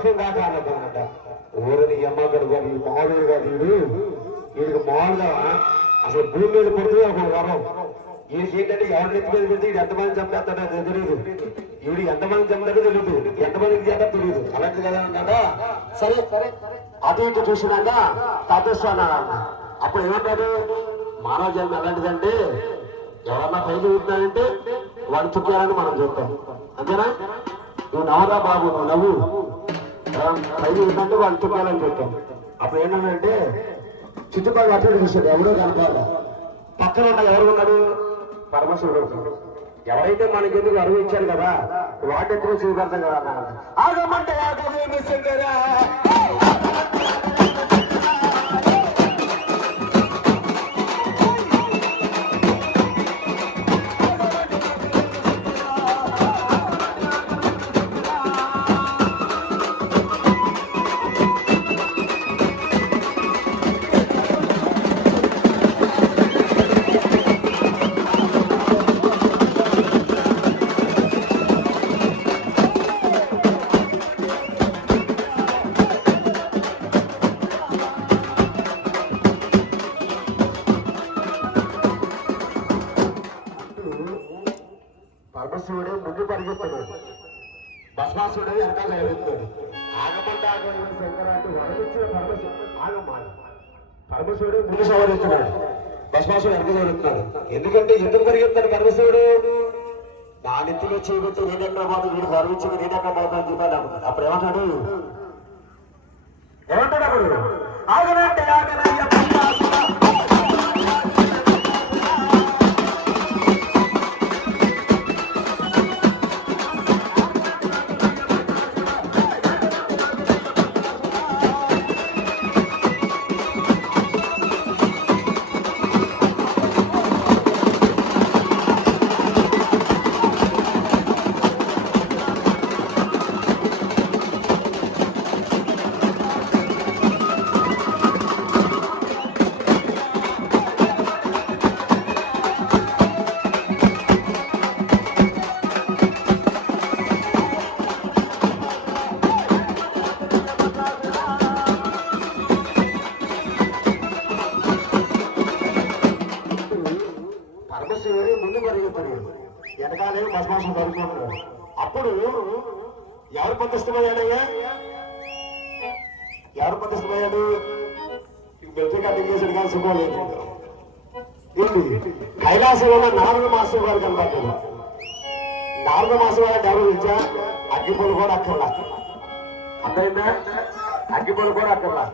భస్మం దాకా అన్నదన్నమాట. ఊరని అమ్మగారు గారు మామూలు కాదు వీడికి మామూలుగా అసలు భూమి మీద పడుతుంది ఒక వరం. వీడికి ఏంటంటే ఎవరి నెత్తి మీద పెడితే వీడు ఎంతమంది చంపేస్తాడో తెలియదు, వీడు ఎంతమంది చంపాడో తెలియదు, ఎంతమందికి చేద్దా తెలియదు. అలాంటి కదా అన్నాడా. సరే అటు ఇటు చూసినాక తపస్సు అప్పుడు ఏమంటాడు, మానవ జన్మ ఎలాంటిదంటే ఎవరన్నా పైకి ఉంటున్నాడంటే వాడు చుట్టారని మనం చూస్తాం. అంతేనా? నువ్వు నవ్వరా బాబు, నువ్వు నవ్వు, పైకి ఉంటుంటే వాడు చుట్టాలని చెప్తాం. అప్పుడు ఏంటంటే చుట్టుపక్కల అటు చూస్తాడు, ఎవడో కనపడాలి. పక్కన ఉన్న ఎవరు ఉన్నాడు, పరమశివుడు ఉంటాడు. ఎవరైతే మనకి ఎందుకు అరువు ఇచ్చారు కదా వాటి ఎత్తున చూపెడతాం కదా. ఆగమంటే ఆగవేమి శంకరా, పరమశివుడే ముందు పరిగెత్తాడు, భస్మాసుడే వెనకాల ఎదుగుతాడు. ఆగమంటే ఆగమైన శంకర అంటే వరమిచ్చిన పరమశివుడు ఆగమాట. పరమశివుడు ముందు సవరిస్తున్నాడు, భస్మాసుడు వెనక జరుగుతున్నాడు. ఎందుకు పరిగెత్తాడు పరమశివుడు? నా నెత్తిలో చేయబోతే నేనెక్కడ పోతే వీడు వరమిచ్చింది నేనెక్కడ పోతాను చెప్పాడు. అప్పుడు ఏమంటాడు అప్పుడు ఆగనంటే ఆగనయ్య వెనకాలే భస్మాసం పడుకుంటున్నాడు. అప్పుడు ఎవరు ప్రతిష్టమయ్యాడయ్యా? ఎవరు ప్రతిష్టమయ్యాడు? బెల్ట్ కటింగ్ చేసాడు కానీ సుఖం లేదు. ఏంటి కైలాసంలో నారద మాసం గారు కనపడ్డాడు. నారద మాసం గారు ఎవరు ఇచ్చా అగ్గిపొలు కూడా అక్కర్లా. అర్థమైందా? అగ్గిపొలు కూడా అక్కర్లా.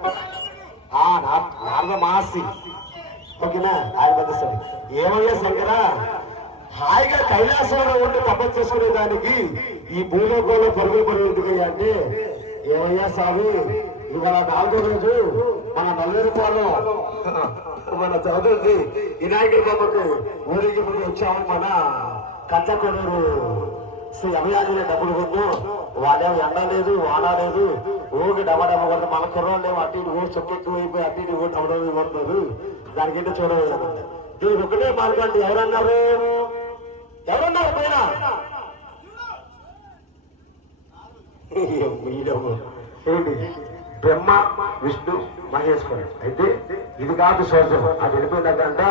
నారద మాసి ఓకేనా? ఆయన ప్రతిష్టం. ఏమయ్యా శంకర, హాయిగా కైలాసంలో ఉండి తపస్సు చేసుకునే దానికి ఈ భూలోకంలో పరుగులు ఎందుకయ్యా అంటే, ఏమయ్యా స్వామి ఇవాళ 4వ రోజు మన నల్లూరుపాలో మన చదువుకి వినాయకుడి బొమ్మకు ఊరికి ముందు వచ్చాము. మన కంచకొడూరు శ్రీ అభయాన్ని డబ్బులు కొద్దు, వాళ్ళేమో ఎండ లేదు వాన లేదు, ఊరికి డబ్బడమ్మ కొడుతు. మన కుర్రోళ్ళు ఏమో అటు ఇటు ఊరు చొక్కెక్కువ అయిపోయి అటు ఇటు ఊరు డబ్బడం కొడుతున్నారు. దానికి ఏంటో చూడలేదు. దీనికి ఒకటే మార్గండి. ఎవరన్నారు పైన? ఏంటి బ్రహ్మ విష్ణు మహేశ్వరుడు. అయితే ఇది కాదు స్వర్గం. అది వెళ్ళిపోయిందంట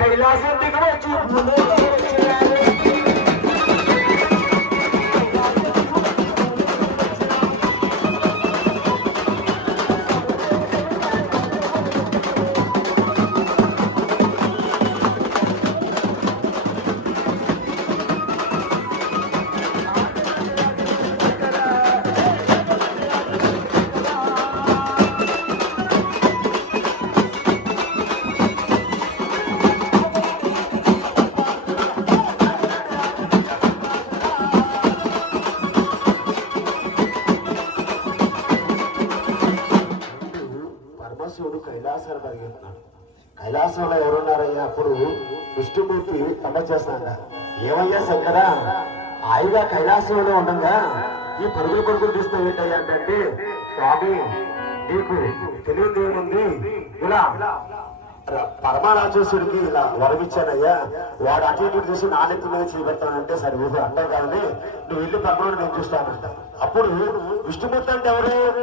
కైలాసం దిగవచ్చు. పరమశివుడు కైలాసాన్ని పరిగెత్తున్నాడు. కైలాసంలో ఎవరున్నారయ్యా? అప్పుడు విష్ణుమూర్తి తపస్సు చేస్తాడ. ఏమయ్యా శంకర, హాయిగా కైలాసంలో ఉండగా ఈ పరుగులు తీస్తావు ఏంటయ్యా అంటే, స్వామి నీకు తెలియదు ఏముంది, ఇలా పరమరాజేశ్వరికి ఇలా వరమిచ్చానయ్యా, వాడు అటు ఇటు చూసి నాణ్యత మీద చేయబెడతానంటే సరే ఊహు అంటావు కానీ నువ్వు వెళ్ళి పక్కన నేను చూస్తాను. అప్పుడు విష్ణుమూర్తి అంటే ఎవరు?